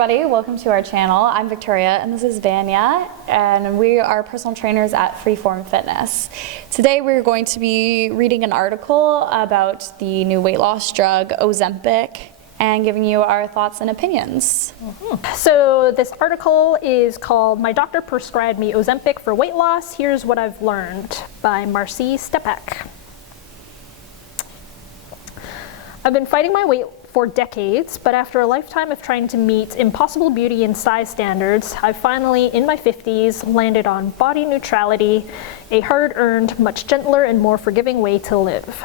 everybody, welcome to our channel. I'm Victoria and this is Vanya, and we are personal trainers at Freeform Fitness. Today we're going to be reading an article about the new weight loss drug Ozempic and giving you our thoughts and opinions. So this article is called "My Doctor Prescribed Me Ozempic for Weight Loss. Here's What I've Learned" by Marcy Stepak. I've been fighting my weight for decades, but after a lifetime of trying to meet impossible beauty and size standards, I've finally, in my 50s, landed on body neutrality, a hard-earned, much gentler and more forgiving way to live.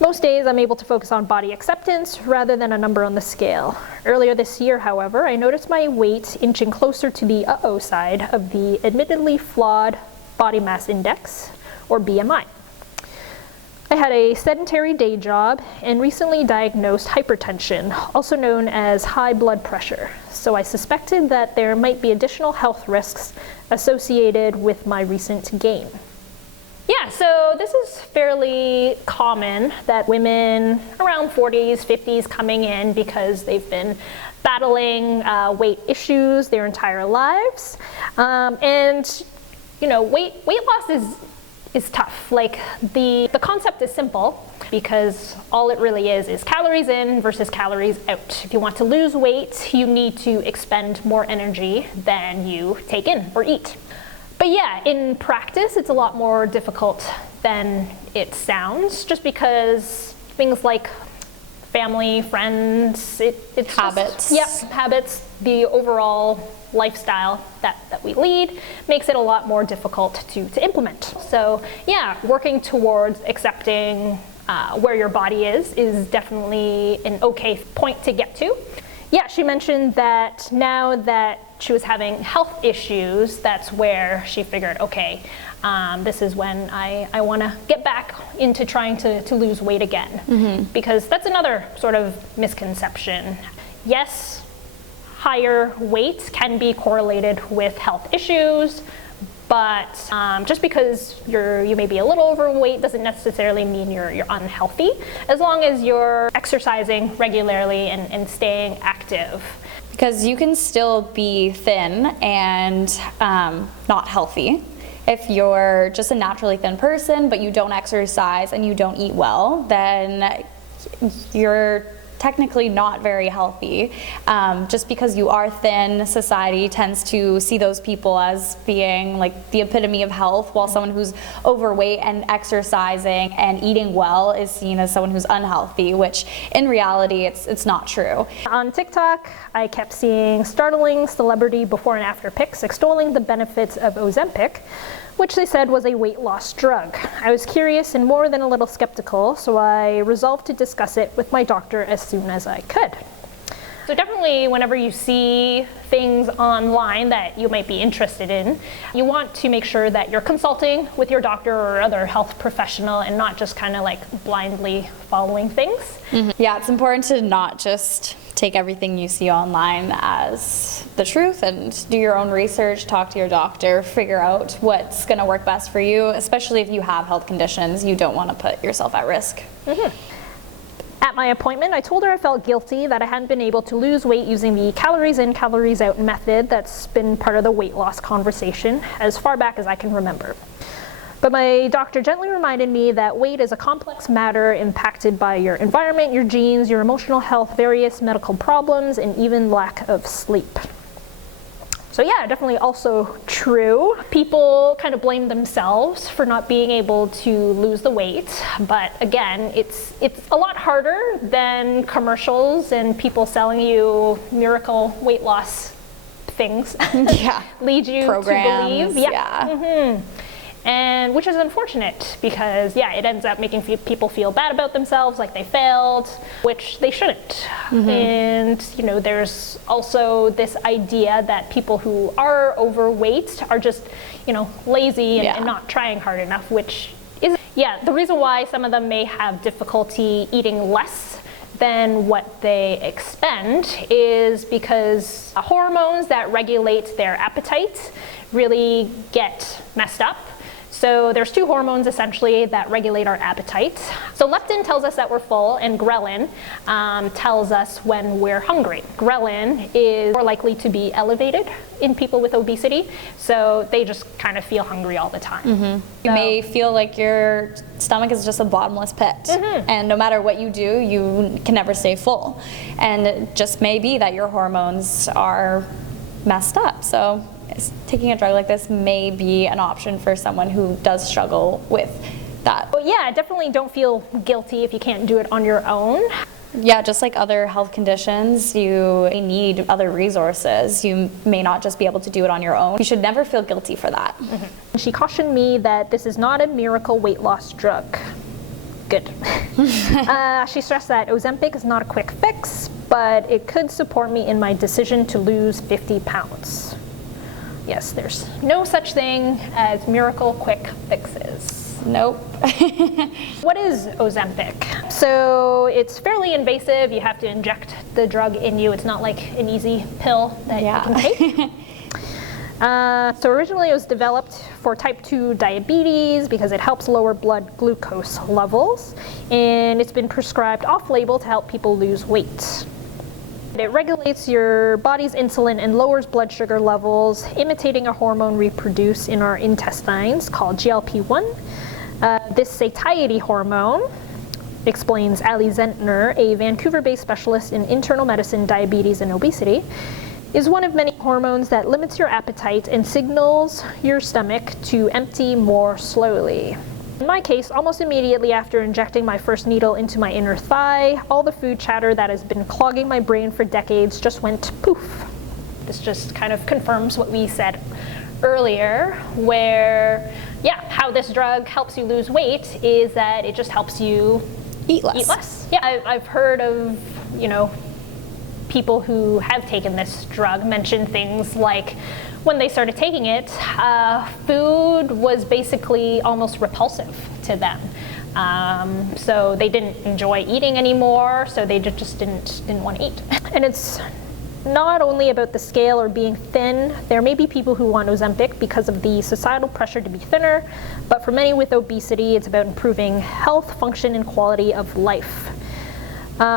Most days I'm able to focus on body acceptance rather than a number on the scale. Earlier this year, however, I noticed my weight inching closer to the uh-oh side of the admittedly flawed body mass index, or BMI. I had a sedentary day job and recently diagnosed hypertension, also known as high blood pressure, so I suspected that there might be additional health risks associated with my recent gain. Yeah, so this is fairly common that women around 40s, 50s coming in because they've been battling weight issues their entire lives. And you know, weight loss is tough. Like the concept is simple because all it really is calories in versus calories out. If you want to lose weight, you need to expend more energy than you take in or eat. But yeah, in practice, it's a lot more difficult than it sounds, just because things like family, friends, it's habits. Habits, the overall lifestyle that we lead makes it a lot more difficult to implement. So yeah, working towards accepting where your body is definitely an okay point to get to. Yeah, she mentioned that now that she was having health issues, that's where she figured, okay, this is when I want to get back into trying to lose weight again. Because that's another sort of misconception. Yes, higher weight can be correlated with health issues, but just because you may be a little overweight doesn't necessarily mean you're unhealthy, as long as you're exercising regularly and staying active. Because you can still be thin and not healthy. If you're just a naturally thin person, but you don't exercise and you don't eat well, then you're technically not very healthy. Just because you are thin, society tends to see those people as being like the epitome of health, while someone who's overweight and exercising and eating well is seen as someone who's unhealthy, which in reality it's not true. On TikTok, I kept seeing startling celebrity before and after pics extolling the benefits of Ozempic, which they said was a weight loss drug. I was curious and more than a little skeptical, so I resolved to discuss it with my doctor as soon as I could. So definitely whenever you see things online that you might be interested in, you want to make sure that you're consulting with your doctor or other health professional and not just kind of like blindly following things. Yeah, it's important to not just take everything you see online as the truth and do your own research, talk to your doctor, figure out what's going to work best for you, especially if you have health conditions. You don't want to put yourself at risk. At my appointment, I told her I felt guilty that I hadn't been able to lose weight using the calories in, calories out method that's been part of the weight loss conversation as far back as I can remember. But my doctor gently reminded me that weight is a complex matter impacted by your environment, your genes, your emotional health, various medical problems, and even lack of sleep. So yeah, definitely also true. People kind of blame themselves for not being able to lose the weight, but again, it's a lot harder than commercials and people selling you miracle weight loss things. Lead you programs, to believe. And which is unfortunate because it ends up making people feel bad about themselves, like they failed, which they shouldn't. And you know, there's also this idea that people who are overweight are just, you know, lazy and not trying hard enough, which is the reason why some of them may have difficulty eating less than what they expend is because hormones that regulate their appetite really get messed up So there's two hormones essentially that regulate our appetite. So leptin tells us that we're full, and ghrelin tells us when we're hungry. Ghrelin is more likely to be elevated in people with obesity, so they just kind of feel hungry all the time. You may feel like your stomach is just a bottomless pit, and no matter what you do, you can never stay full. And it just may be that your hormones are messed up. So taking a drug like this may be an option for someone who does struggle with that. But yeah, definitely don't feel guilty if you can't do it on your own. Yeah, just like other health conditions, you need other resources. You may not just be able to do it on your own. You should never feel guilty for that. She cautioned me that this is not a miracle weight loss drug. Good. She stressed that Ozempic is not a quick fix, but it could support me in my decision to lose 50 pounds. Yes, there's no such thing as miracle quick fixes. Nope. What is Ozempic? So it's fairly invasive. You have to inject the drug in you. It's not like an easy pill that you can take. So originally it was developed for type 2 diabetes because it helps lower blood glucose levels, and it's been prescribed off-label to help people lose weight. It regulates your body's insulin and lowers blood sugar levels, imitating a hormone we produce in our intestines called GLP-1. This satiety hormone, explains Ali Zentner, a Vancouver-based specialist in internal medicine, diabetes, and obesity, is one of many hormones that limits your appetite and signals your stomach to empty more slowly. In my case, almost immediately after injecting my first needle into my inner thigh, all the food chatter that has been clogging my brain for decades just went poof. This just kind of confirms what we said earlier, where, yeah, how this drug helps you lose weight is that it just helps you Eat less. Yeah, I've heard of, people who have taken this drug mention things like when they started taking it, food was basically almost repulsive to them. So they didn't enjoy eating anymore, so they just didn't want to eat. And it's not only about the scale or being thin. There may be people who want Ozempic because of the societal pressure to be thinner, but for many with obesity, it's about improving health, function, and quality of life.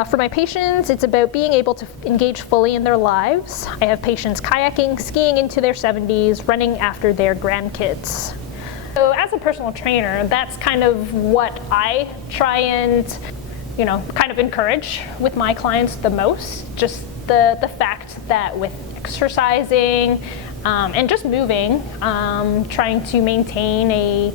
For my patients, it's about being able to engage fully in their lives. I have patients kayaking, skiing into their 70s, running after their grandkids. So as a personal trainer, that's kind of what I try and, kind of encourage with my clients the most. Just the fact that with exercising and just moving, trying to maintain a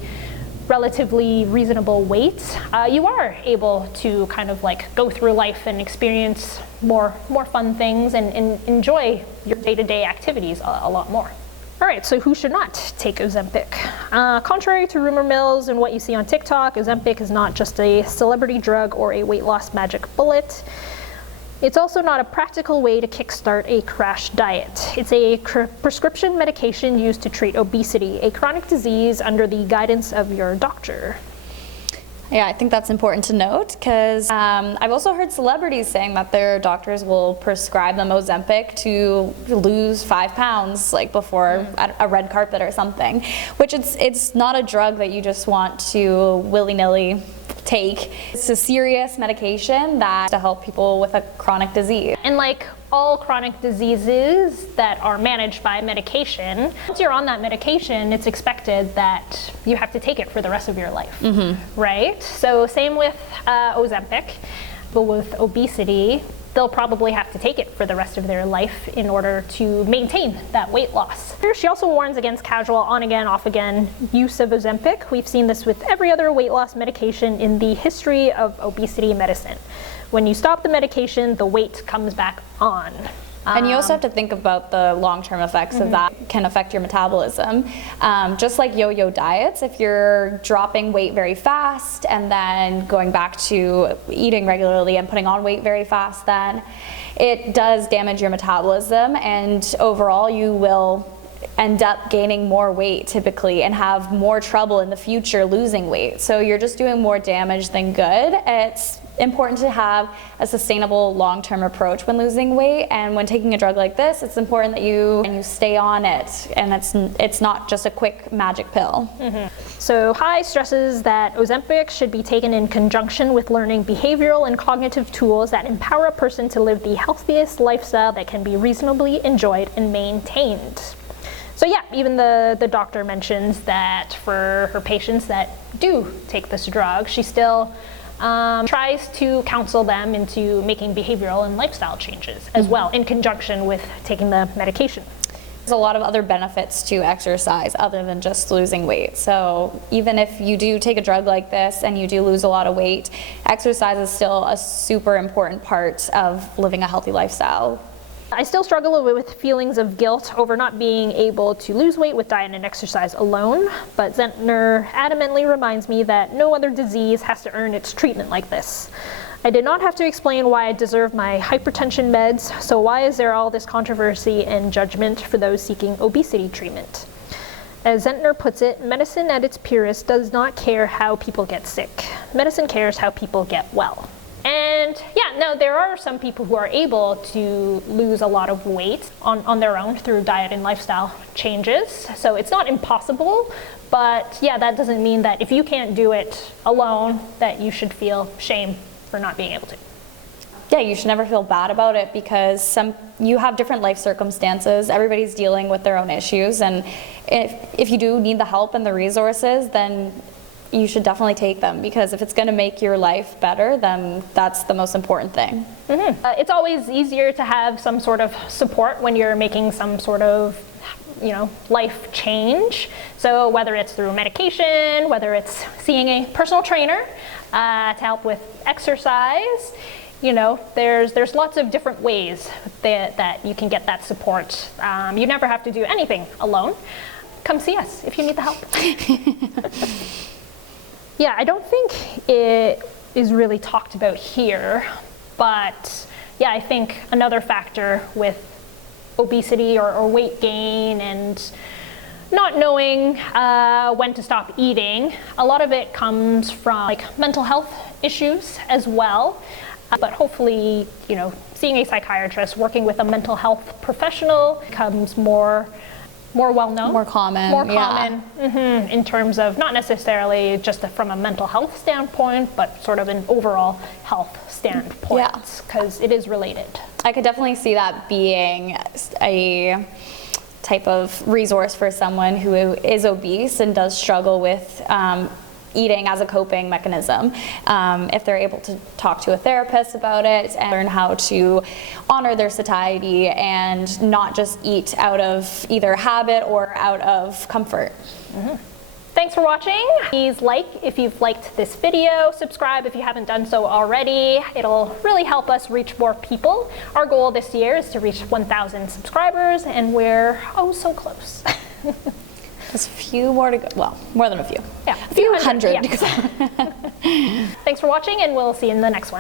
relatively reasonable weight, you are able to kind of like go through life and experience more fun things and enjoy your day-to-day activities a lot more. All right, so who should not take Ozempic? Contrary to rumor mills and what you see on TikTok, Ozempic is not just a celebrity drug or a weight loss magic bullet. It's also not a practical way to kickstart a crash diet. It's a prescription medication used to treat obesity, a chronic disease under the guidance of your doctor. Yeah, I think that's important to note because I've also heard celebrities saying that their doctors will prescribe them Ozempic to lose 5 pounds, like before a red carpet or something, which it's not a drug that you just want to willy-nilly take. It's a serious medication that to help people with a chronic disease. And like all chronic diseases that are managed by medication, once you're on that medication, it's expected that you have to take it for the rest of your life, right? So same with Ozempic, but with obesity, they'll probably have to take it for the rest of their life in order to maintain that weight loss. She also warns against casual on-again, off-again use of Ozempic. We've seen this with every other weight loss medication in the history of obesity medicine. When you stop the medication, the weight comes back on. And you also have to think about the long-term effects of that can affect your metabolism. Just like yo-yo diets, if you're dropping weight very fast and then going back to eating regularly and putting on weight very fast, then it does damage your metabolism, and overall you will end up gaining more weight typically and have more trouble in the future losing weight. So you're just doing more damage than good. It's important to have a sustainable long-term approach when losing weight, and when taking a drug like this, it's important that you stay on it, and it's not just a quick magic pill. So Hai stresses that Ozempic should be taken in conjunction with learning behavioral and cognitive tools that empower a person to live the healthiest lifestyle that can be reasonably enjoyed and maintained. So yeah, even the doctor mentions that for her patients that do take this drug, she still tries to counsel them into making behavioral and lifestyle changes as well, in conjunction with taking the medication. There's a lot of other benefits to exercise other than just losing weight. So even if you do take a drug like this and you do lose a lot of weight, exercise is still a super important part of living a healthy lifestyle. I still struggle with feelings of guilt over not being able to lose weight with diet and exercise alone, but Zentner adamantly reminds me that no other disease has to earn its treatment like this. I did not have to explain why I deserve my hypertension meds, so why is there all this controversy and judgment for those seeking obesity treatment? As Zentner puts it, medicine at its purest does not care how people get sick. Medicine cares how people get well. And yeah, no, there are some people who are able to lose a lot of weight on their own through diet and lifestyle changes. So it's not impossible, but yeah, that doesn't mean that if you can't do it alone, that you should feel shame for not being able to. Yeah, you should never feel bad about it, because you have different life circumstances. Everybody's dealing with their own issues, and if you do need the help and the resources, then you should definitely take them, because if it's going to make your life better, then that's the most important thing. It's always easier to have some sort of support when you're making some sort of life change. So whether it's through medication, whether it's seeing a personal trainer to help with exercise, there's lots of different ways that you can get that support. You never have to do anything alone. Come see us if you need the help. Yeah, I don't think it is really talked about here, but yeah, I think another factor with obesity or weight gain and not knowing when to stop eating, a lot of it comes from mental health issues as well. But hopefully, seeing a psychiatrist, working with a mental health professional becomes more well-known. More common. More common, in terms of not necessarily just from a mental health standpoint, but sort of an overall health standpoint, because it is related. I could definitely see that being a type of resource for someone who is obese and does struggle with eating as a coping mechanism. If they're able to talk to a therapist about it and learn how to honor their satiety and not just eat out of either habit or out of comfort. Thanks for watching. Please like if you've liked this video, subscribe if you haven't done so already. It'll really help us reach more people. Our goal this year is to reach 1,000 subscribers, and we're so close. Just a few more to go. Well, more than a few. Yeah, a few hundred. Yeah. Thanks for watching, and we'll see you in the next one.